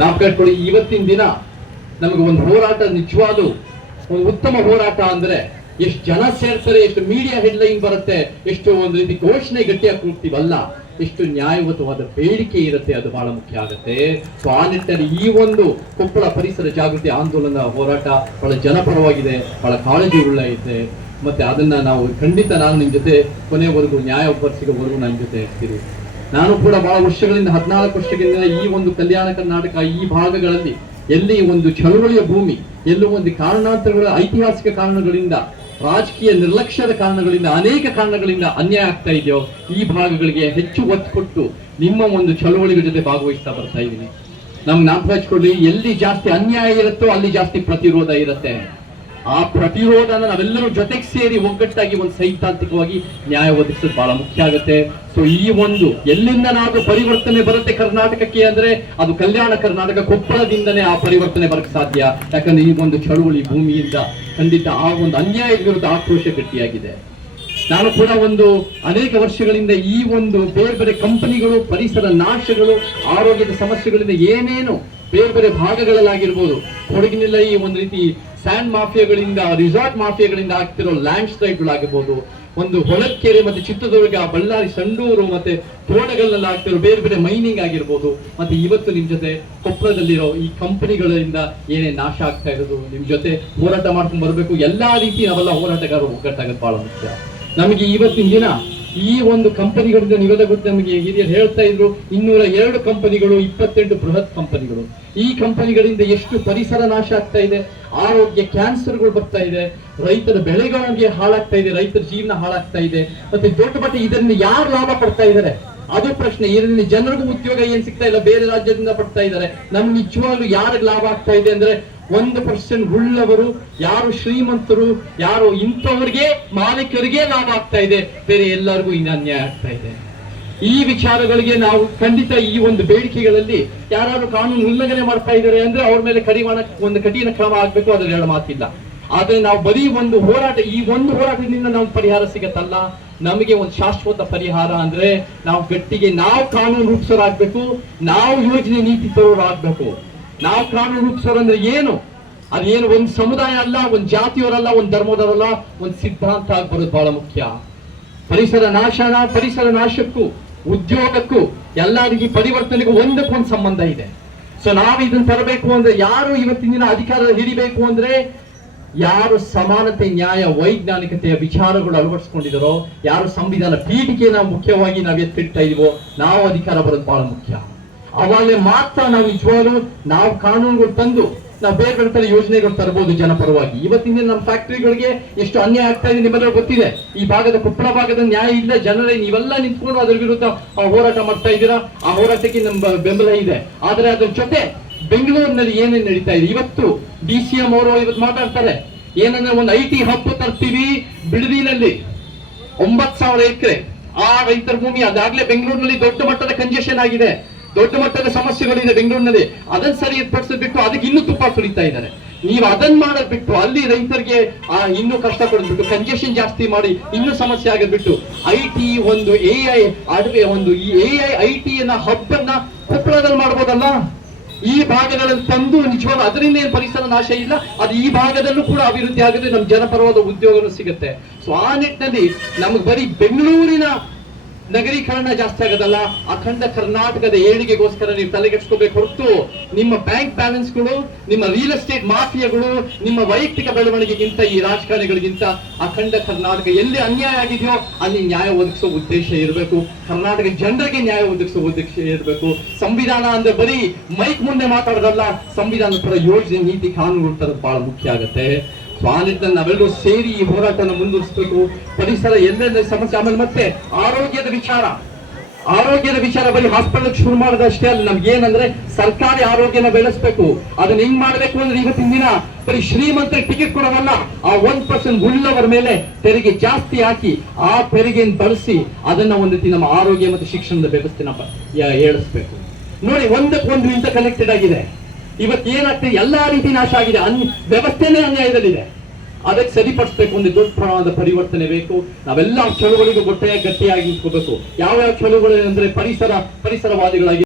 ನಾವು ಕಟ್ಕೊಳ್ಳಿ ಇವತ್ತಿನ ದಿನ ನಮಗೆ ಒಂದು ಹೋರಾಟ ನಿಜವಾದ ಒಂದು ಉತ್ತಮ ಹೋರಾಟ ಅಂದ್ರೆ ಎಷ್ಟು ಜನ ಸೇರ್ತಾರೆ, ಎಷ್ಟು ಮೀಡಿಯಾ ಹೆಡ್ಲೈನ್ ಬರುತ್ತೆ, ಎಷ್ಟು ಒಂದು ರೀತಿ ಘೋಷಣೆ ಗಟ್ಟಿಯಾಗಿ ಕೂಗ್ತೀವಲ್ಲ ಎಷ್ಟು ನ್ಯಾಯಯುತವಾದ ಬೇಡಿಕೆ ಇರುತ್ತೆ, ಅದು ಬಹಳ ಮುಖ್ಯ ಆಗುತ್ತೆ. ಸೊ ಆ ನಿಟ್ಟಿನಲ್ಲಿ ಈ ಒಂದು ಕೊಪ್ಪಳ ಪರಿಸರ ಜಾಗೃತಿ ಆಂದೋಲನ ಹೋರಾಟ ಬಹಳ ಜನಪರವಾಗಿದೆ, ಬಹಳ ಕಾಳಜಿ ಉಳ್ಳ ಇದೆ. ಮತ್ತೆ ಅದನ್ನ ನಾವು ಖಂಡಿತ ನಾನು ನಿಮ್ ಜೊತೆ ಕೊನೆವರೆಗೂ, ನ್ಯಾಯ ಒಬ್ಬರು ಸಿಗೋವರೆಗೂ ನನ್ನ ಜೊತೆ ಇರ್ತೀರಿ. ನಾನು ಕೂಡ ಬಹಳ ವರ್ಷಗಳಿಂದ ಹದಿನಾಲ್ಕು ವರ್ಷಗಳಿಂದ ಈ ಒಂದು ಕಲ್ಯಾಣ ಕರ್ನಾಟಕ, ಈ ಭಾಗಗಳಲ್ಲಿ ಎಲ್ಲಿ ಒಂದು ಚಳುವಳಿಯ ಭೂಮಿ, ಎಲ್ಲೂ ಒಂದು ಕಾರಣಾಂತರಗಳ ಐತಿಹಾಸಿಕ ಕಾರಣಗಳಿಂದ, ರಾಜಕೀಯ ನಿರ್ಲಕ್ಷ್ಯದ ಕಾರಣಗಳಿಂದ, ಅನೇಕ ಕಾರಣಗಳಿಂದ ಅನ್ಯಾಯ ಆಗ್ತಾ ಇದೆಯೋ, ಈ ಭಾಗಗಳಿಗೆ ಹೆಚ್ಚು ಒತ್ತು ಕೊಟ್ಟು ನಿಮ್ಮ ಒಂದು ಚಳುವಳಿಗಳ ಜೊತೆ ಭಾಗವಹಿಸ್ತಾ ಬರ್ತಾ ಇದ್ದೀನಿ. ನಮ್ ನಾಪರಾಜ್ ಕೊಡ್ಲಿ ಎಲ್ಲಿ ಜಾಸ್ತಿ ಅನ್ಯಾಯ ಇರುತ್ತೋ ಅಲ್ಲಿ ಜಾಸ್ತಿ ಪ್ರತಿರೋಧ ಇರುತ್ತೆ. ಆ ಪ್ರತಿರೋಧನ ನಾವೆಲ್ಲರೂ ಜೊತೆಗೆ ಸೇರಿ ಒಗ್ಗಟ್ಟಾಗಿ ಒಂದು ಸೈದ್ಧಾಂತಿಕವಾಗಿ ನ್ಯಾಯ ಒದಗಿಸೋದು ಬಹಳ ಮುಖ್ಯ ಆಗುತ್ತೆ. ಸೊ ಈ ಒಂದು ಎಲ್ಲಿಂದ ನಾವು ಪರಿವರ್ತನೆ ಬರುತ್ತೆ ಕರ್ನಾಟಕಕ್ಕೆ ಅಂದ್ರೆ ಅದು ಕಲ್ಯಾಣ ಕರ್ನಾಟಕ ಕೊಪ್ಪಳದಿಂದನೇ ಆ ಪರಿವರ್ತನೆ ಬರಕ್ ಸಾಧ್ಯ. ಯಾಕಂದ್ರೆ ಈ ಒಂದು ಚಳುವಳಿ ಭೂಮಿಯಿಂದ ಖಂಡಿತ ಆ ಒಂದು ಅನ್ಯಾಯದ ವಿರುದ್ಧ ಆಕ್ರೋಶ ಗಟ್ಟಿಯಾಗಿದೆ. ನಾನು ಕೂಡ ಒಂದು ಅನೇಕ ವರ್ಷಗಳಿಂದ ಈ ಒಂದು ಬೇರೆ ಬೇರೆ ಕಂಪನಿಗಳು, ಪರಿಸರ ನಾಶಗಳು, ಆರೋಗ್ಯದ ಸಮಸ್ಯೆಗಳಿಂದ ಏನೇನು ಬೇರೆ ಬೇರೆ ಭಾಗಗಳಲ್ಲಾಗಿರ್ಬೋದು. ಕೊಡಗಿನಲ್ಲಿ ಈ ಒಂದು ರೀತಿ ಸ್ಯಾಂಡ್ ಮಾಫಿಯಾಗಳಿಂದ, ರಿಸಾರ್ಟ್ ಮಾಫಿಯಾಗಳಿಂದ ಆಗ್ತಿರೋ ಲ್ಯಾಂಡ್ ಸ್ಲೈಡ್ಗಳಾಗಿರ್ಬೋದು ಒಂದು ಹೊಳಲ್ಕೆರೆ ಮತ್ತೆ ಚಿತ್ರದುರ್ಗ, ಬಳ್ಳಾರಿ, ಸಂಡೂರು ಮತ್ತೆ ತೋಟಗಲ್ಲೆಲ್ಲ ಆಗ್ತಿರೋ ಬೇರೆ ಬೇರೆ ಮೈನಿಂಗ್ ಆಗಿರ್ಬೋದು. ಮತ್ತೆ ಇವತ್ತು ನಿಮ್ ಜೊತೆ ಕೊಪ್ಪಳದಲ್ಲಿರೋ ಈ ಕಂಪನಿಗಳಿಂದ ಏನೇ ನಾಶ ಆಗ್ತಾ ಇರೋದು, ನಿಮ್ ಜೊತೆ ಹೋರಾಟ ಮಾಡ್ಕೊಂಡು ಬರಬೇಕು, ಎಲ್ಲಾ ರೀತಿ ನಾವೆಲ್ಲ ಹೋರಾಟಗಾರರು ಒಗ್ಗಟ್ಟಾಗೋದು ಬಹಳ ಮುಖ್ಯ. ನಮಗೆ ಇವತ್ತಿನ ದಿನ ಈ ಒಂದು ಕಂಪನಿಗಳಿಂದ ನಿಗದ ಗೊತ್ತು ನಮಗೆ ಹಿರಿಯರು ಹೇಳ್ತಾ ಇದ್ರು, ಇನ್ನೂರ ಎರಡು ಕಂಪನಿಗಳು, ಇಪ್ಪತ್ತೆಂಟು ಬೃಹತ್ ಕಂಪನಿಗಳು. ಈ ಕಂಪನಿಗಳಿಂದ ಎಷ್ಟು ಪರಿಸರ ನಾಶ ಆಗ್ತಾ ಇದೆ, ಆರೋಗ್ಯ ಕ್ಯಾನ್ಸರ್ಗಳು ಬರ್ತಾ ಇದೆ, ರೈತರ ಬೆಳೆಗಳಿಗೆ ಹಾಳಾಗ್ತಾ ಇದೆ, ರೈತರ ಜೀವನ ಹಾಳಾಗ್ತಾ ಇದೆ, ಮತ್ತೆ ದೊಡ್ಡ ಮಟ್ಟ ಇದರಿಂದ ಯಾರು ಲಾಭ ಪಡ್ತಾ ಇದ್ದಾರೆ? ಅದು ಪ್ರಶ್ನೆ. ಇದರಿಂದ ಜನರಿಗೂ ಉದ್ಯೋಗ ಏನ್ ಸಿಗ್ತಾ ಇಲ್ಲ, ಬೇರೆ ರಾಜ್ಯದಿಂದ ಪಡ್ತಾ ಇದ್ದಾರೆ. ನಮ್ಗೆ ನಿಜವಾಗ್ಲೂ ಯಾರಿಗೆ ಲಾಭ ಆಗ್ತಾ ಇದೆ ಅಂದ್ರೆ ಒಂದು ಪರ್ಸೆಂಟ್ ಉಳ್ಳವರು, ಯಾರು ಶ್ರೀಮಂತರು, ಯಾರು ಇಂಥವ್ರಿಗೆ, ಮಾಲೀಕರಿಗೆ ಲಾಭ ಆಗ್ತಾ ಇದೆ, ಬೇರೆ ಎಲ್ಲರಿಗೂ ಇನ್ನು ಅನ್ಯಾಯ ಆಗ್ತಾ ಇದೆ. ಈ ವಿಚಾರಗಳಿಗೆ ನಾವು ಖಂಡಿತ ಈ ಒಂದು ಬೇಡಿಕೆಗಳಲ್ಲಿ ಯಾರು ಕಾನೂನು ಉಲ್ಲಂಘನೆ ಮಾಡ್ತಾ ಇದ್ದಾರೆ ಅಂದ್ರೆ ಅವ್ರ ಮೇಲೆ ಕಡಿವಾಣ, ಒಂದು ಕಠಿಣ ಕ್ರಮ ಆಗ್ಬೇಕು ಅದ್ರ ಹೇಳ ಮಾತಿಲ್ಲ. ಆದ್ರೆ ನಾವು ಬರೀ ಒಂದು ಹೋರಾಟ, ಈ ಒಂದು ಹೋರಾಟದಿಂದ ನಾವು ಪರಿಹಾರ ಸಿಗತ್ತಲ್ಲ. ನಮಗೆ ಒಂದು ಶಾಶ್ವತ ಪರಿಹಾರ ಅಂದ್ರೆ ನಾವು ಗಟ್ಟಿಗೆ ನಾವು ಕಾನೂನು ರೂಪಿಸೋರಾಗ್ಬೇಕು, ನಾವು ಯೋಜನೆ ನೀತಿ ತರೋರಾಗ್ಬೇಕು. ನಾವು ಕಾನೂನು ರೂಪಿಸೋರು ಅಂದ್ರೆ ಏನು? ಅದೇನು ಒಂದು ಸಮುದಾಯ ಅಲ್ಲ, ಒಂದು ಜಾತಿಯವರಲ್ಲ, ಒಂದು ಧರ್ಮದವರಲ್ಲ, ಒಂದು ಸಿದ್ಧಾಂತ ಬರೋದು ಬಹಳ ಮುಖ್ಯ. ಪರಿಸರ ನಾಶನ, ಪರಿಸರ ನಾಶಕ್ಕೂ, ಉದ್ಯೋಗಕ್ಕೂ, ಎಲ್ಲರಿಗೂ ರೀತಿ ಪರಿವರ್ತನೆಗೂ ಒಂದಕ್ಕೊಂದು ಸಂಬಂಧ ಇದೆ. ಸೊ ನಾವು ಇದನ್ನ ತರಬೇಕು ಅಂದ್ರೆ ಯಾರು ಇವತ್ತಿನ ದಿನ ಅಧಿಕಾರ ಹಿಡಿಬೇಕು ಅಂದ್ರೆ, ಯಾರು ಸಮಾನತೆ, ನ್ಯಾಯ, ವೈಜ್ಞಾನಿಕತೆಯ ವಿಚಾರಗಳು ಅಳವಡಿಸ್ಕೊಂಡಿದಾರೋ, ಯಾರು ಸಂವಿಧಾನ ಪೀಠಿಕೆ ನಾವು ಮುಖ್ಯವಾಗಿ ನಾವು ಎತ್ತಿಡ್ತಾ ಇದೀವೋ, ನಾವು ಅಧಿಕಾರ ಬರೋದು ಬಹಳ ಮುಖ್ಯ. ಅವಾಗಲೇ ಮಾತ್ರ ನಾವು ನಿಜವಾಗ್ಲೂ ನಾವು ಕಾನೂನುಗಳು ತಂದು ನಾವು ಬೇರೆ ಕಡೆ ತರ ಯೋಜನೆಗಳು ತರಬಹುದು ಜನಪರವಾಗಿ ಇವತ್ತಿನ ದಿನ ನಮ್ಮ ಫ್ಯಾಕ್ಟರಿಗಳಿಗೆ ಎಷ್ಟು ಅನ್ಯಾಯ ಆಗ್ತಾ ಇದೆ ನಿಮ್ಮೆಲ್ಲರೂ ಗೊತ್ತಿದೆ. ಈ ಭಾಗದ ಕೊಪ್ಪಳ ಭಾಗದ ನ್ಯಾಯ ಇಲ್ಲ, ಜನರೇ ನೀವೆಲ್ಲ ನಿಂತ್ಕೊಂಡು ಅದ್ರ ವಿರುದ್ಧ ಹೋರಾಟ ಮಾಡ್ತಾ ಇದ್ದೀರಾ? ಆ ಹೋರಾಟಕ್ಕೆ ನಮ್ಮ ಬೆಂಬಲ ಇದೆ. ಆದರೆ ಅದ್ರ ಜೊತೆ ಬೆಂಗಳೂರಿನಲ್ಲಿ ಏನೇನು ನಡೀತಾ ಇದೆ? ಇವತ್ತು ಡಿ ಸಿ ಎಂ ಅವರು ಇವತ್ತು ಮಾತಾಡ್ತಾರೆ. ಏನಂದ್ರೆ ಒಂದು ಐ ಟಿ ಹಬ್ ತರ್ತೀವಿ ಬಿಡದಿನಲ್ಲಿ. ಒಂಬತ್ತು ಸಾವಿರ ಎಕರೆ. ಆ ರೈತರ ಭೂಮಿ ಅದಾಗ್ಲೇ ಬೆಂಗಳೂರಿನಲ್ಲಿ ದೊಡ್ಡ ಮಟ್ಟದ ಕಂಜೆಷನ್ ಆಗಿದೆ. ದೊಡ್ಡ ಮಟ್ಟದ ಸಮಸ್ಯೆಗಳಿದೆ ಬೆಂಗಳೂರಿನಲ್ಲಿ. ಅದನ್ನ ಸರಿ ಬಿಟ್ಟು ಅದಕ್ಕೆ ಇನ್ನೂ ತುಪ್ಪ ಸುರಿತಾ ಇದ್ದಾರೆ. ನೀವು ಅದನ್ನ ಮಾಡೋದ್ ಬಿಟ್ಟು ಅಲ್ಲಿ ರೈತರಿಗೆ, ಆ, ಇನ್ನೂ ಕಷ್ಟ ಕೊಡ್ಬಿಟ್ಟು ಕಂಜೆಷನ್ ಜಾಸ್ತಿ ಮಾಡಿ ಇನ್ನೂ ಸಮಸ್ಯೆ ಆಗದ್ಬಿಟ್ಟು ಐ ಟಿ ಒಂದು ಎ ಐ ಅಡುಗೆ ಒಂದು ಈ ಎ ಐ ಐ ಟಿ ಅನ್ನ ಹಬ್ ಅನ್ನ ಕೊಪ್ಪಳದಲ್ಲಿ ಮಾಡ್ಬೋದಲ್ಲ? ಈ ಭಾಗಗಳಲ್ಲಿ ತಂದು ನಿಜವಾಗ ಅದರಿಂದ ಏನು ಪರಿಸರ ನಾಶ ಇಲ್ಲ, ಅದು ಈ ಭಾಗದಲ್ಲೂ ಕೂಡ ಅಭಿವೃದ್ಧಿ ಆಗುತ್ತೆ, ನಮ್ಮ ಜನಪರವಾದ ಉದ್ಯೋಗನೂ ಸಿಗುತ್ತೆ. ಸೊ ಆ ನಿಟ್ಟಿನಲ್ಲಿ ನಮಗೆ ಬರೀ ಬೆಂಗಳೂರಿನ ನಗರೀಕರಣ ಜಾಸ್ತಿ ಆಗೋದಲ್ಲ, ಅಖಂಡ ಕರ್ನಾಟಕದ ಏಳಿಗೆಗೋಸ್ಕರ ನೀವು ತಲೆಗೆಡ್ಸ್ಕೋಬೇಕು ಹೊರತು ನಿಮ್ಮ ಬ್ಯಾಂಕ್ ಬ್ಯಾಲೆನ್ಸ್ಗಳು, ನಿಮ್ಮ ರಿಯಲ್ ಎಸ್ಟೇಟ್ ಮಾಫಿಯಾಗಳು, ನಿಮ್ಮ ವೈಯಕ್ತಿಕ ಬೆಳವಣಿಗೆಗಿಂತ ಈ ರಾಜಕಾರಣಿಗಳಿಗಿಂತ ಅಖಂಡ ಕರ್ನಾಟಕ ಎಲ್ಲಿ ಅನ್ಯಾಯ ಆಗಿದೆಯೋ ಅಲ್ಲಿ ನ್ಯಾಯ ಒದಗಿಸೋ ಉದ್ದೇಶ ಇರಬೇಕು. ಕರ್ನಾಟಕ ಜನರಿಗೆ ನ್ಯಾಯ ಒದಗಿಸೋ ಉದ್ದೇಶ ಇರಬೇಕು. ಸಂವಿಧಾನ ಅಂದ್ರೆ ಬರೀ ಮೈಕ್ ಮುಂದೆ ಮಾತಾಡೋದಲ್ಲ, ಸಂವಿಧಾನ ಪರ ಯೋಜನೆ, ನೀತಿ, ಕಾನೂನುಗಳು ಬಹಳ ಮುಖ್ಯ ಆಗುತ್ತೆ. ಆ ನಾವೆಲ್ಲರೂ ಸೇರಿ ಈ ಹೋರಾಟನ ಮುಂದುವರಿಸಬೇಕು. ಪರಿಸರ ಎಲ್ಲೆಲ್ಲ ಸಮಸ್ಯೆ ಆಮೇಲೆ ಮತ್ತೆ ಆರೋಗ್ಯದ ವಿಚಾರ. ಆರೋಗ್ಯದ ವಿಚಾರ ಬರೀ ಹಾಸ್ಪಿಟಲ್ ಶುರು ಮಾಡಿದಷ್ಟೇ ಅಲ್ಲ, ನಮ್ಗೆ ಏನಂದ್ರೆ ಸರ್ಕಾರಿ ಆರೋಗ್ಯನ ಬೆಳೆಸ್ಬೇಕು. ಅದನ್ನ ಹೆಂಗ್ ಮಾಡ್ಬೇಕು ಅಂದ್ರೆ ಇವತ್ತಿನ ದಿನ ಬರೀ ಶ್ರೀಮಂತ ಟಿಕೆಟ್ ಕೊಡೋವಲ್ಲ, ಆ ಒಂದ್ ಪರ್ಸೆಂಟ್ ಉಳ್ಳವರ ಮೇಲೆ ತೆರಿಗೆ ಜಾಸ್ತಿ ಹಾಕಿ ಆ ತೆರಿಗೆಯನ್ನು ಬಳಸಿ ಅದನ್ನ ಒಂದು ನಮ್ಮ ಆರೋಗ್ಯ ಮತ್ತು ಶಿಕ್ಷಣದ ವ್ಯವಸ್ಥೆನ ಏಳಿಸ್ಬೇಕು. ನೋಡಿ, ಒಂದಕ್ಕೊಂದು ಇಂತ ಕನೆಕ್ಟೆಡ್ ಆಗಿದೆ. ಇವತ್ತು ಏನಾಗ್ತದೆ ಎಲ್ಲಾ ರೀತಿ ನಾಶ ಆಗಿದೆ. ಅನ್ ವ್ಯವಸ್ಥೆನೇ ಅನ್ಯಾಯದಲ್ಲಿದೆ. ಅದಕ್ಕೆ ಸರಿಪಡಿಸ್ಬೇಕು. ಒಂದು ದೊಡ್ಡ ಪ್ರಮಾಣದ ಪರಿವರ್ತನೆ ಬೇಕು. ನಾವೆಲ್ಲ ಚಳುವಳಿಗೂ ಗೊಟ್ಟೆಯಾಗಿ ಗಟ್ಟಿಯಾಗಿ ನಿಂತ್ಕೋಬೇಕು. ಯಾವ ಯಾವ ಚಳುವಳಿ ಅಂದ್ರೆ ಪರಿಸರ ಪರಿಸರವಾದಿಗಳಾಗಿ